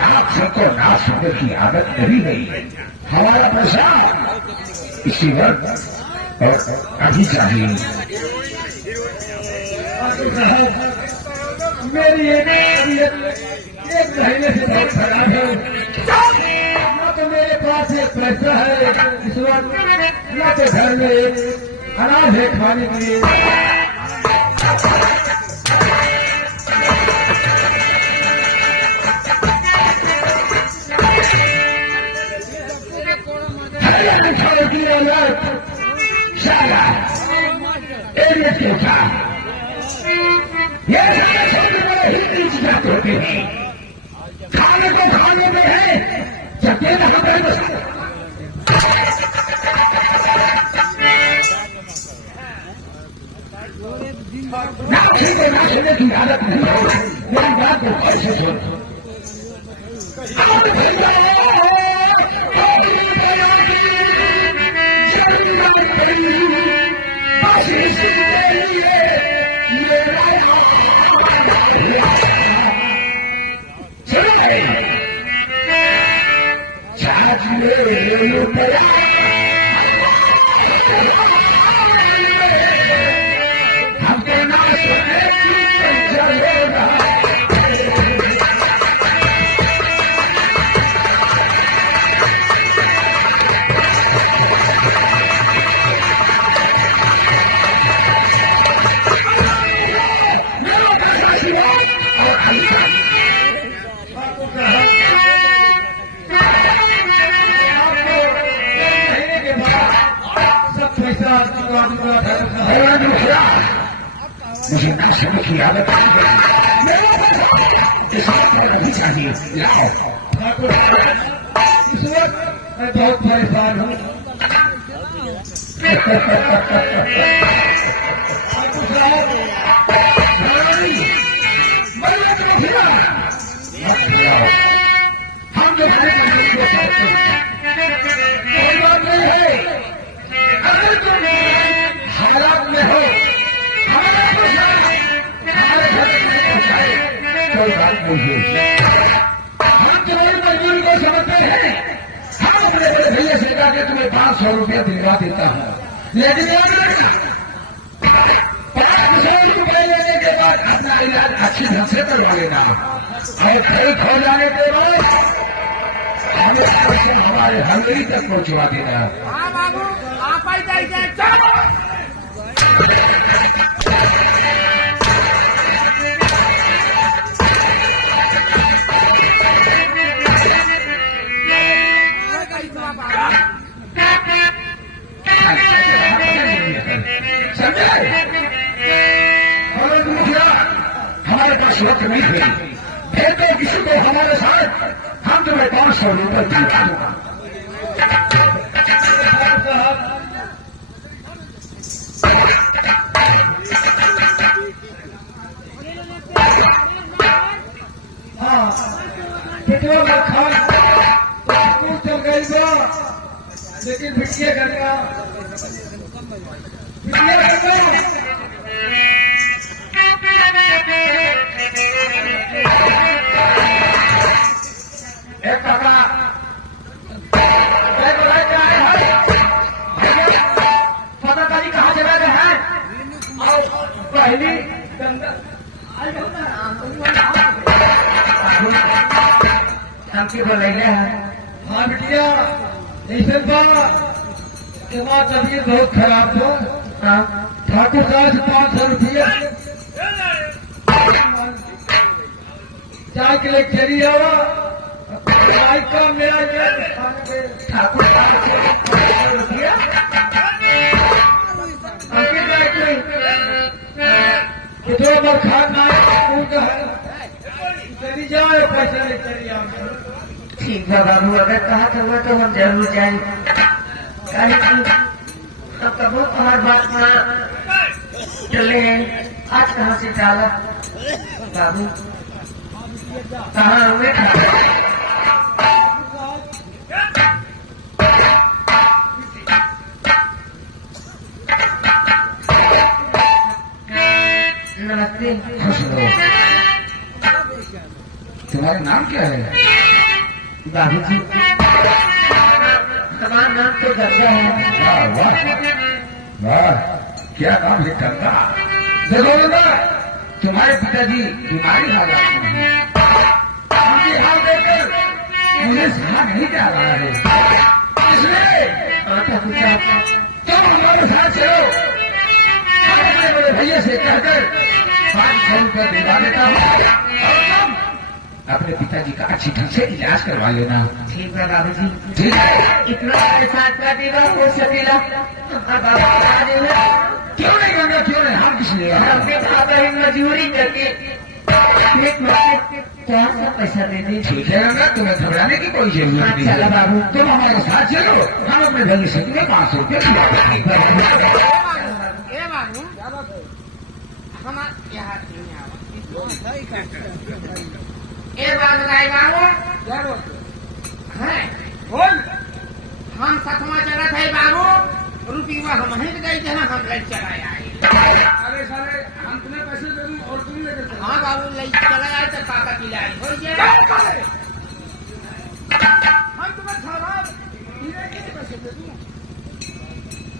नाक सबको नाक सुनने की आदत नहीं गई। हमारा प्रसाद इसी वक्त और अभी चाहिए। मेरी एक महीने से बहुत खराब है। न तो मेरे पास एक पैसा है इस वक्त, न तो घर में एक अनाज है खाने के लिए। शाला एरिया के था ये हिंदी जाते होते हैं। खाने को खाने में है सकेला कपड़े में ना सुनने की आदत नहीं हो। मेरी बात को कैसे सुन। मुझे ना समझ की आदत नहीं चाहिए। इस वक्त मैं बहुत परेशान हूँ। हम जो कोई बात नहीं है। अगर तुम हालात में हो कोई बात नहीं है। हम तुम्हारी मजबूरी को समझते हैं। हम अपने बड़े भैया से कहा कि तुम्हें 500 रुपया दिलवा देता हूँ, लेकिन 500 रुपये लेने के बाद अपना इलाज अच्छी ढंग से करवा लेना है। और ठीक हो जाने के बाद हमें हमारे हंगरी तक पहुंचवा देना है। हाँ बाबू आप हमारे पास वक्त नहीं है। भेजो किसी को हमारे साथ, हम तुम्हें 500 रुपये दिलवा दूंगा। हाँ पेट्रोल रखा स्कूल चल गई गया, लेकिन भिटिया घर का एक काका पदाधिकारी कहाँ से बैठे हैं और पहली हमकी बोलेंगे। हाँ बिटिया ऐसे बात तबीयत बहुत खराब हो। ठाकुर साहब से 500 रुपया चाय के लिए चली आओ। चाय का मेरा ठाकुर साहब से 500 रुपया कितने बार खाना चली जाओ, पैसा नहीं चली आओ। ठीक है बाबू, अगर कहा था वो तो हम जरूर जाएंगे। तो कबू हमारी बात में चले। आज कहाँ से डाला बाबू, कहाँ हुए नमस्ते। तुम्हारा नाम क्या है? बाबूजी हमारा नाम तो गंगा है। वाह वाह वाह, क्या नाम है गंगा। देखो गंगा, तुम्हारे पिताजी बीमारी हालात में हैं। उनकी हाल देखकर मुझे सहा नहीं जा रहा है, इसलिए तुम हमारे साथ चलो। हम अपने बड़े भैया से कहकर 500 रुपया दिला देता हूँ और तुम अपने पिताजी का अच्छी ढंग से इलाज करवा लेना। ठीक है बाबूजी। ठीक है? इतना साथ का देगा हो सकेला। क्यों नहीं गंगा, क्यों नहीं, हम किस लिए आए? अपने बाबा ही मजदूरी करके खेत में क्या सा पैसा दे दे। ठीक है गंगा, तुम्हें घबराने की कोई जरूरत नहीं चलो है। बाबू। तुम हमारे साथ चलो, हम अपने भैया से तुम्हें 500 रुपया दिला देंगे। ए बाबू हमार यहाँ नहीं आवा ए बात गाय बाबू क्या बोलते हैं बोल हम सतमा चला थे बाबू रुपया हम ही गई थे ना हम ले चला आए। अरे साले हम तुम्हें पैसे दे दूं और तुम लेकर चलो। हाँ बाबू ले चला आए तो काका की लाई हो जाए। हम तुम्हें खराब हीरे के लिए पैसे दे दूं।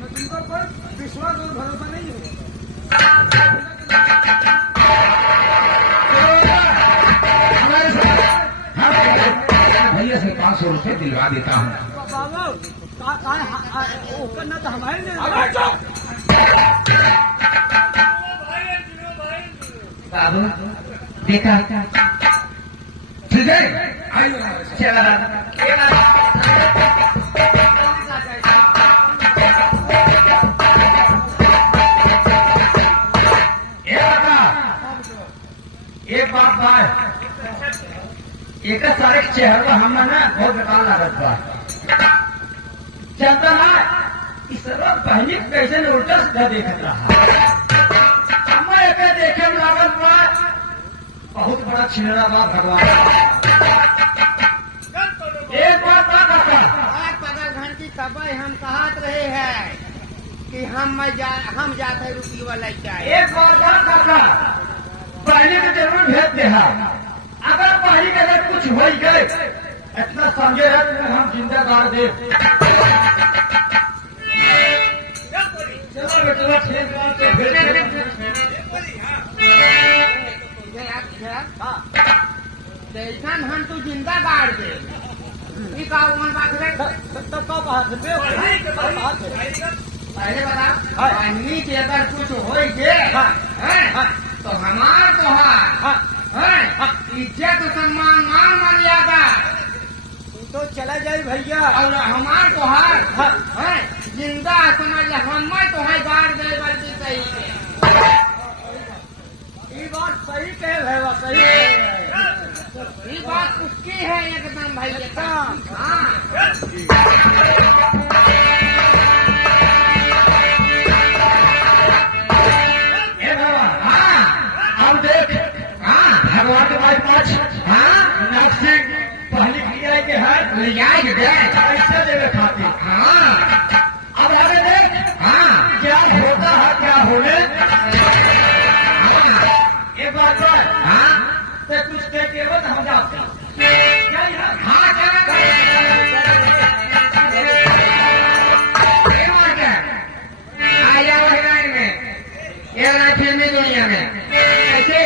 मैं तुम पर विश्वास और भरोसा नहीं है। हमारे साथ हाँ, भैया से 500 रुपये दिलवा देता हूँ। बाबू देखा ठीक है, आइए हमारे साथ। चला ए बता, एक बात बात, एक सारे चेहरा हमें ना बहुत बेकार लागत बा। चलता ना इस सब पहले कैसे ने उल्टा सीधा देखत रहा। हमें एक देखे में लागत बा बहुत बड़ा छिनरा बा भगवान। एक बात बात आता, आज पगल घंटी तब हम कहत रहे हैं कि हम जाते रुपया ले जाए। एक बात बात आता, पहले तो जरूर भेज दे। अगर पहले के अगर कुछ हो गए इतना समझे है तो हम जिंदा गाड़ दे। चलो बेटा ठीक बात है, जैसन हम तू जिंदा गाड़ दे ई का उमन बात रे पहले बता पानी के अगर कुछ हो गए तो हमार तोहार इज्जत सम्मान मान मर्यादा तो चला जाए भैया। और हमार तोहार जिंदा समझ हम तोहार गाड़ दे बल्कि सही है। ये बात सही कहे भैया, सही कहे। ये बात उसकी है एकदम भाई एकदम। हाँ ए बाबा, हाँ अब देख, हाँ भगवान के पास हाँ नर्सिंग पहले किया के है ले जाएंगे पैसा देवे खातिर। हाँ अब आगे देख, हाँ क्या होता है क्या होने। एक बात बात, हाँ तो कुछ कहते हो तो हम जाते हैं। हाँ चलो आ जाओ हिरान में, ये फिल्मी दुनिया में ऐसे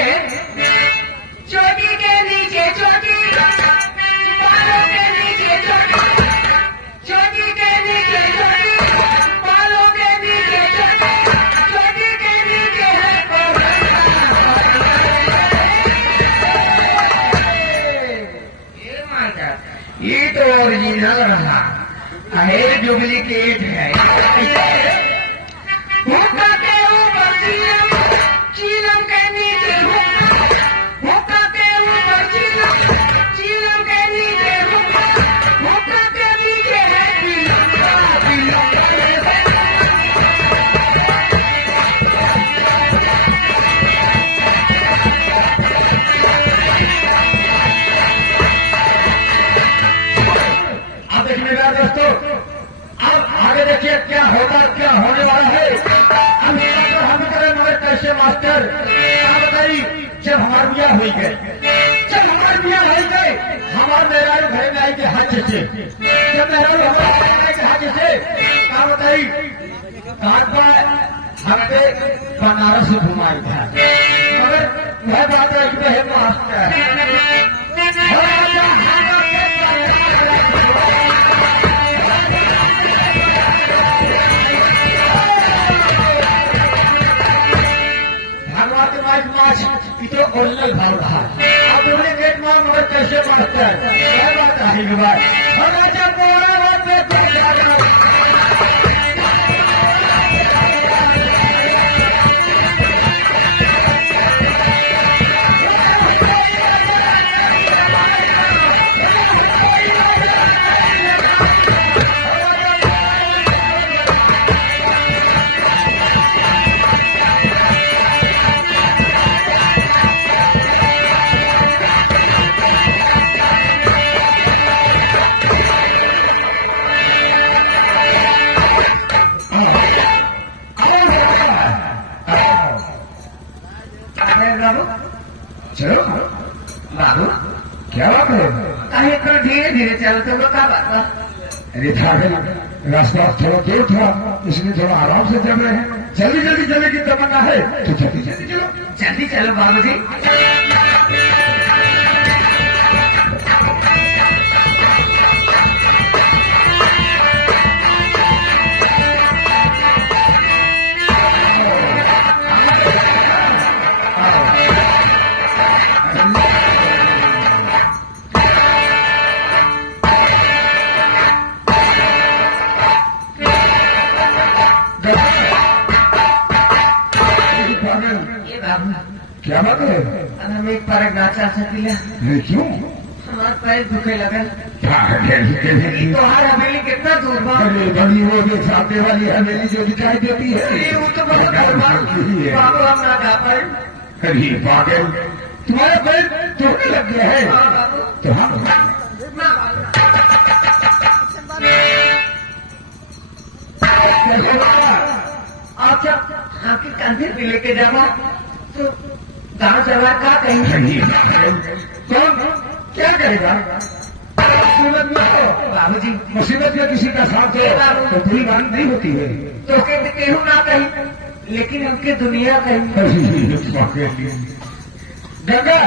चोटी के नीचे चोटी, बालों के नीचे चोटी, चोटी के नीचे चोटी, बालों के नीचे चोटी, चोटी के नीचे है ये तो ओरिजिनल रहा, है डुप्लीकेट है। हुक्का के ऊपर चीलम, चीलम के नीचे हुक्का, हुक्का के ऊपर चीलम, चीलम के नीचे हुक्का, हुक्का के नीचे है अब देखिए मेरा दोस्तों, अब आगे देखिए क्या होगा क्या हो जैसे जब मेरा कहा जैसे क्या बताई कहा हम पे बनारस से घुमाई था मगर वह बात रखते है मास्टर माछ इतो ओनलाइन भाव रहा अब उन्हें गेट मार मगर कैसे बढ़ता है क्या बात है बात मगर जब बोला बात चलो बाबू क्या बात है कहीं तो धीरे धीरे चलो तो क्या बात है अरे था रास्ता थोड़ा दूर था इसलिए थोड़ा आराम से चल रहे हैं जल्दी जल्दी चलने की तमन्ना है तो जल्दी जल्दी चलो जल्दी चलो बाबू जी क्या बात है हम एक बार नाचा सकिला क्यों हमारे पैर दुखे लगन अरे तो हर हवेली कितना दूर बा बड़ी वो जो सामने वाली हवेली जो दिखाई देती है ये वो तो बहुत दूर बा बाबू हम ना गा पाए अरे पागल तुम्हारे पैर टूटने लग गए हैं हाँ बाबू तो हम आप जब आपके कंधे पे लेके जावा तो गाँव जवार का कहेंगे कौन क्या करेगा मुसीबत में बाबूजी मुसीबत में किसी का साथ हो तो बुरी बात नहीं होती है तो कहते केहू ना कहीं लेकिन उनकी दुनिया कहीं गंगा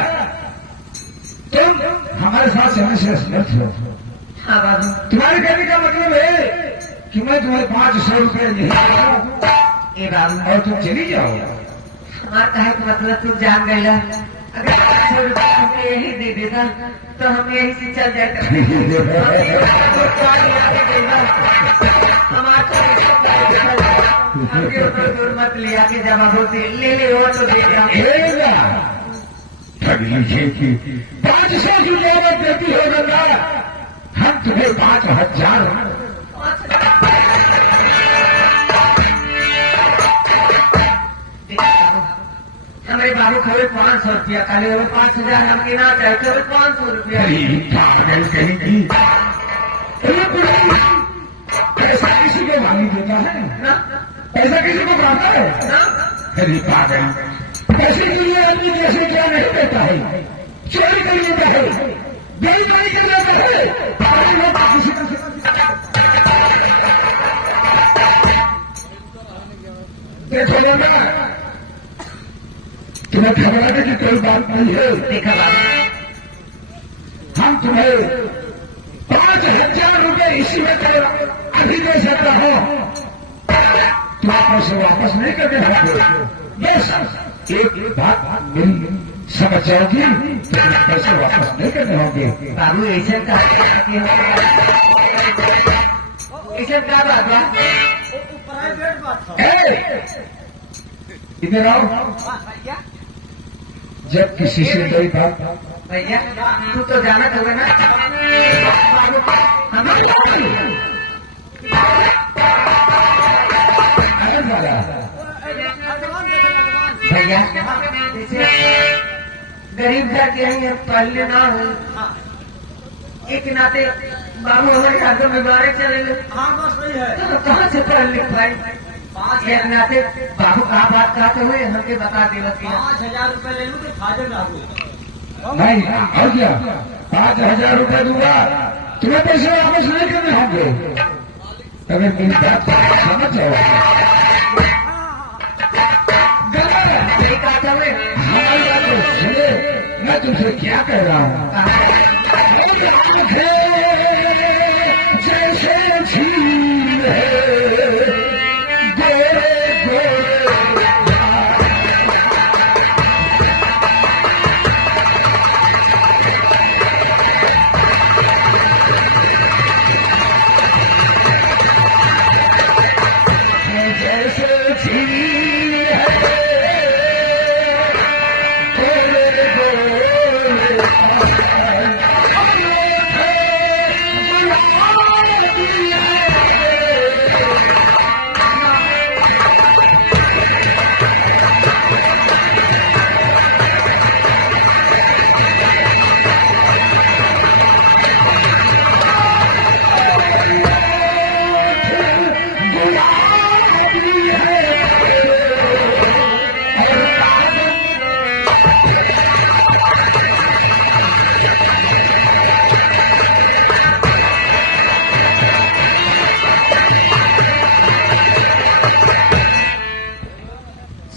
तुम हमारे साथ चलने से असमर्थ हो हाँ बाबू तुम्हारे कहने का मतलब है कि मैं तुम्हें 500 रुपए नहीं दूंगा ए बाबू और तुम चली जाओ हमारा कहे का मतलब तू जान गई अगर 500 रुपया हमें यही दे देता तो हम यही से चल जाते हमारे ऊपर दूर मत लिया के जमा होती ले ले वो तो दे दिया ठग लीजिए कि 500 की जरूरत देती हो गंगा हम तुम्हें 5000 हमारे बाबू खबे 500 रुपया खाली हो 5000 हमके ना चाहिए खबे 500 रुपया पागल कहेगी ऐसा किसी को मांगी देता है ना ऐसा किसी को मांगता है ना अरे पागल पैसे के लिए आदमी जैसे क्या नहीं देता है चोरी कर लेता है बेईमानी कर लेता है किसी देखो ना तुम्हें घबराने की कोई बात नहीं है देखा बाबू हम तुम्हें 5000 रुपए इसी में अभी दे सकता हूं तुम पैसे वापस नहीं करने होंगे बस एक बात मेरी समझ जाओगी तो तुम पैसे वापस नहीं करने होंगे बाबू ऐसा का बात है प्राइवेट बात है इधर आओ जब किसी से कोई बात भैया तू तो जाना होगा ना बाबू हमें आनंद वाला भैया जैसे गरीब घर के हैं पहले ना हो एक नाते बाबू हमारे हाथों में बारे चले गए हाँ बस वही है तो कहाँ से पढ़ लिख पाए एक नाते बाबू कहा बात कहते हुए हमके बता दे 5000 रुपए ले लूँ तो फाजल लागू नहीं और क्या 5000 रुपए दूंगा तुम्हें पैसे वापस नहीं करने होंगे। अगर मेरी बात समझ जाओ मेरी बात हमें हमारी बात को सुने, मैं तुमसे क्या कह रहा हूँ। जैसे झील है गोरे गोरे जैसे झील है गोरे गोरे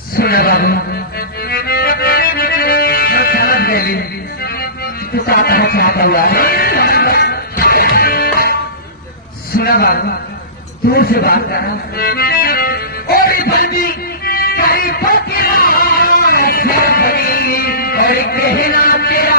सुना बाबू, मैं समझ गई तू क्या कहना चाहता हुआ है। सुना बाबू, दूर से बात कर रहा हूँ। और बंदी कहीं पकड़ा और कहना तेरा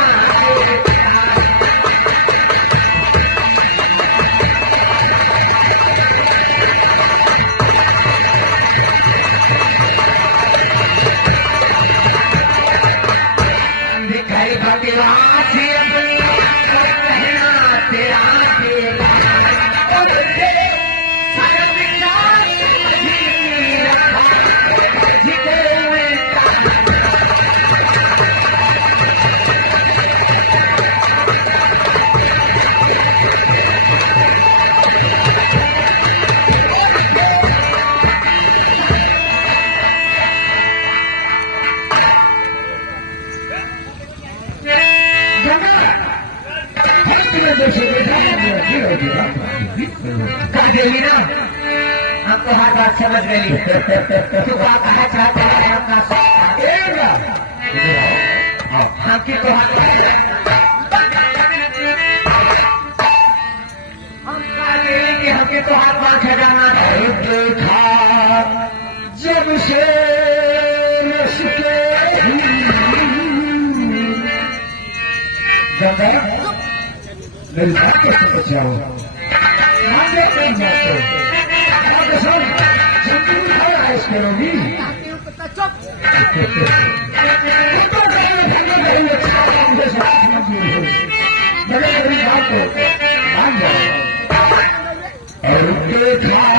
दिखाई बकरा से कहना तेरा कर देगी ना, हम तो हर बात समझ गई। तू क्या कहना चाहता है हमकी तो हम कहा कि हमके तो हाथ बात खजाना है। देखा जब से मेरी बात को समझाओ। करोगी मेरी बात को मान जाओ और देखा